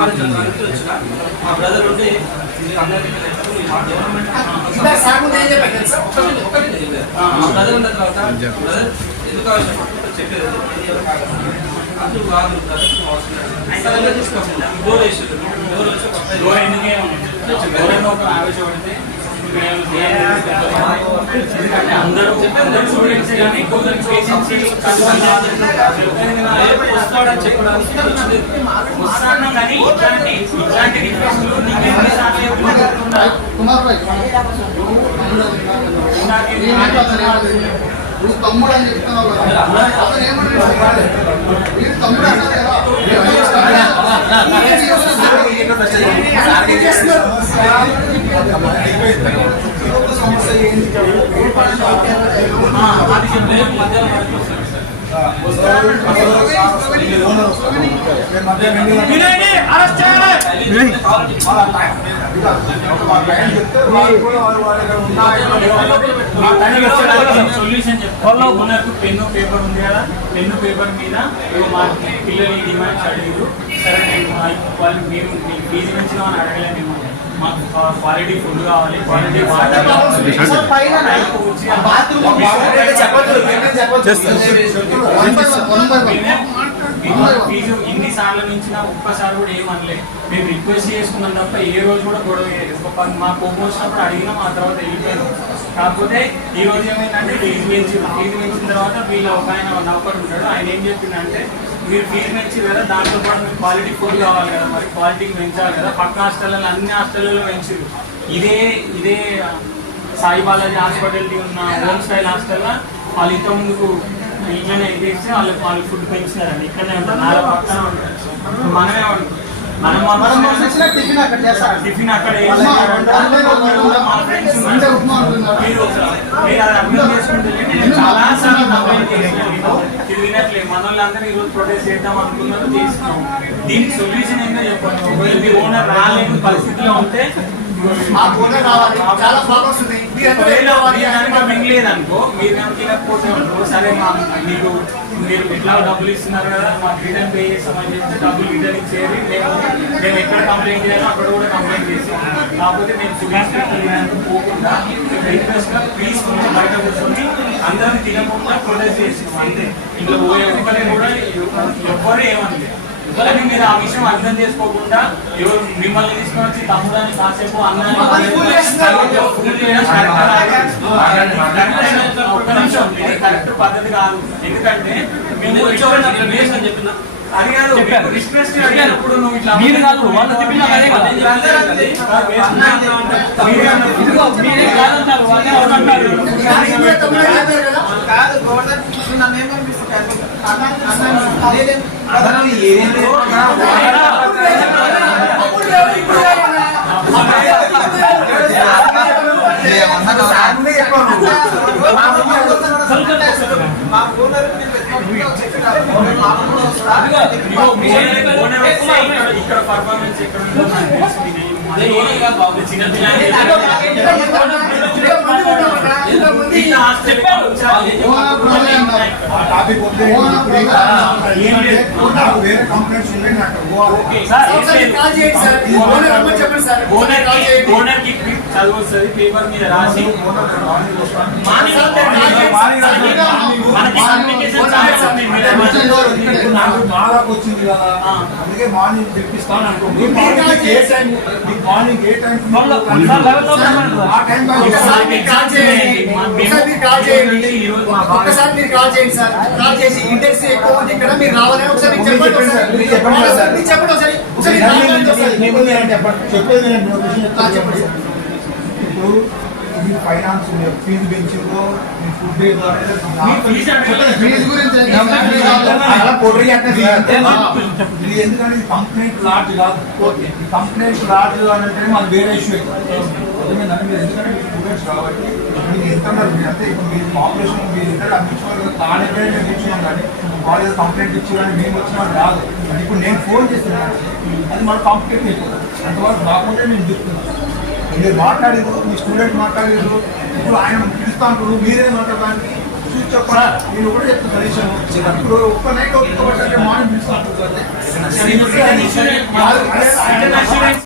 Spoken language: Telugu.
మా బ్రదర్ ఉంటే మా బ్రదర్ ఉన్న తర్వాత బ్రదర్ ఎందుకు చెప్పేది అంటూ బాగా ఉంటారు డోర్ వేసారు డోర్ వేసి ఒక పది గోడ ఒక అందరూ స్టూడెంట్స్ కానీ ఎక్కువ పేషెంట్స్ వస్తాడని చెప్పడానికి వచ్చింది. వస్తాను కానీ ఇట్లాంటి ఇట్లాంటి రిక్వెస్ట్లు నీకు ఎన్నిసార్లు చెప్పుకుంటున్నా? నువ్వు తమ్ముడు అని చెప్తున్నావు కదా అతను మీరు తమ్ముడు అన్నారు కదా ఏం ఉన్నట్టు సొల్యూషన్ పెన్ను పేపర్ ఉంది కదా పెన్ను పేపర్ మీద మా పిల్లలు ఈ డిమాండ్స్ అడిగారు సరే నేను వాళ్ళు మీరు మీకు ఫీజు పెంచుదాం అని అడగలేదు మాకు క్వాలిటీ ఫుడ్ కావాలి క్వాలిటీ వాటర్. ఫీజు ఇన్ని సార్లు నుంచి ఒక్కసారి కూడా ఏమనలే మేము రిక్వెస్ట్ చేసుకున్నాం తప్ప ఏ రోజు కూడా గొడవ మా కోపం వచ్చినప్పుడు అడిగినాం ఆ తర్వాత వెళ్ళిపోయాం కాకపోతే ఈ రోజు ఏమైందంటే ఫీజు పెంచి ఫీజు పెంచిన తర్వాత వీళ్ళ ఒక ఆయన నౌకర్ ఉంటాడు. ఆయన ఏం చెప్పిందంటే మీరు ఫీజు పెంచి కదా దాంతో పాటు మీకు క్వాలిటీ ఫుడ్ కావాలి కదా మరి క్వాలిటీ పెంచాలి కదా పక్క హాస్టల్లో అన్ని హాస్టల్లో పెంచారు ఇదే ఇదే సాయి బాలాజీ హాస్పిటాలిటీ ఉన్న హోమ్ స్టైల్ హాస్టల్లో వాళ్ళు ఇంత ముందుకు ఇంట్లోనే చేస్తే వాళ్ళు వాళ్ళు ఫుడ్ పెంచినారండి ఇక్కడనే ఉంటారు నాలుగు పక్కన ఉంటారు మనమే ఉంటాం. మనం మనం మనం టిఫిన్ అక్కడ చేస్తారు టిఫిన్ అక్కడ ఉప్మా, వేసి వన్ బై వన్ ఉంటుందా? మా ఫ్రెండ్స్. అంటే ఉప్మా చాలా సార్లు ఈరోజు ప్రొటెస్ట్ చేద్దాం చేస్తున్నాం దీనికి సొల్యూషన్ ఏంటో చెప్పండి. ఒకవేళ మీ ఓనర్ రాలేని పరిస్థితిలో ఉంటే ఓనర్ రావాలి. చాలా ప్రాబ్లమ్స్ ఉన్నాయి. మీరందరూ ఒకవేళ కనుక మింగలేదనుకో మీరు కనుక తినకపోతే అనుకో సరే మా మీకు మీరు ఎట్లా డబ్బులు ఇస్తున్నారు కదా మాకు రిటర్న్ పే చేస్తామని చెప్తే డబ్బులు రిటర్న్ ఇచ్చేది. మేము మేము ఎక్కడ కంప్లైంట్ చేయాలో అక్కడ కూడా కంప్లైంట్ చేసాం కాకపోతే మేము సుఖించడానికి పోకుండా రిక్వెస్ట్గా పీస్ఫుల్ బయట కూర్చొని అందరం తినకుండా ప్రొటెస్ట్ చేసాం అంతే. ఇంట్లో పోయే ఒక్కరే కూడా ఎవ్వరు ఏమనలేదు. కానీ మీరు ఆ విషయం అర్థం చేసుకోకుండా ఎవరు మిమ్మల్ని తీసుకొని వచ్చి తమ్ముడని కాసేపు. ఒక్క నిమిషం. ఇది కరెక్ట్ పద్ధతి కాదు. ఎందుకంటే మేము వచ్చేవాళ్ళు చెప్పిన. నువ్వు ఇట్లా మీరు కాదు, వాళ్ళు అదే కదా. మీరే కాదంటారు వాళ్ళే అవునంటారు కదా నన్ను ఏం ఇక్కడ- పర్ఫార్మెన్స్ ఇక్కడ చిన్న పిల్లలు ఇంతకుముందు ఈ హాస్టల్ చెప్పారు. ఓనర్ ప్రాబ్లం అన్నారు. ఆ టాపిక్ వద్దు, ఓనర్ ఇప్పుడు ఇంకా ఏం లేదు. నాకు వేరే కంప్లైంట్స్ ఉన్నాయి నాకు పోవాలి. ఓకే సార్ ఏం ఒకసారి లేదు. కాల్ చేయండి సార్ ఓనర్ రమ్మని చెప్పండి సార్ ఓనర్ కాల్ చేయండి ఓనర్ కి చదువు వస్తుంది పేపర్ మీద రాసి మార్నింగ్ నాకు బాగా వచ్చింది కదా. అందుకే మార్నింగ్ తెప్పిస్తాను అనుకోండి మీరు మార్నింగ్ ఏ టైం మీకు మార్నింగ్ ఏ టైం మళ్ళా సార్ లెవెల్లో ఉన్నామన్నారు. ఆ టైం ఒకసారి మీరు కాల్ చేయండి ఒకసారి మీరు కాల్ చేయండి ఒక్కసారి మీరు కాల్ చేయండి సార్ కాల్ చేసి ఇంటెక్స్ ఎక్కువ ఉంది ఇక్కడ మీరు రావాలని ఒకసారి చెప్పండి ఒకసారి. మీరు చెప్పండి సార్. మీరు చెప్పండి ఒకసారి ఒకసారి ఒకసారి. చెప్పండి సార్. ఇప్పుడు మీ ఫైనాన్స్ మీ ఫీజు పెంచిందో మీ ఫుడ్ ఫీజు గురించి. ఇది ఎందుకంటే ఇది కంప్లైంట్ లాట్ కాదు. ఈ కంప్లైంట్ లాట్ అని అంటే మాది వేరే ఇష్యూ అర్థమైందండి మీరు ఎందుకంటే మీరు స్టూడెంట్స్ కాబట్టి మీరు ఎంత మీరు అంటే ఇప్పుడు మీరు పాపులేషన్ మీరు ఇక్కడ అందించుకోవాలి తానే అందించుకున్నాం కానీ వాళ్ళు కంప్లైంట్ ఇచ్చి కానీ మేము వచ్చినా రాదు. ఇప్పుడు నేను ఫోన్ చేస్తున్నాను. అది మన కాంప్లైంట్ అయిపోతుంది. అంతవరకు రాకుంటే నేను చెప్తున్నాను మీరు మాట్లాడేది మీ స్టూడెంట్ మాట్లాడేది ఇప్పుడు ఆయన పిలుస్తా అంటారు మీరే మాట్లాడడానికి చూసి చెప్పండి నేను కూడా చెప్తాను కనీసం ఇప్పుడు ఒక్క నైట్ ఒక్క మార్నింగ్ పిలుస్తా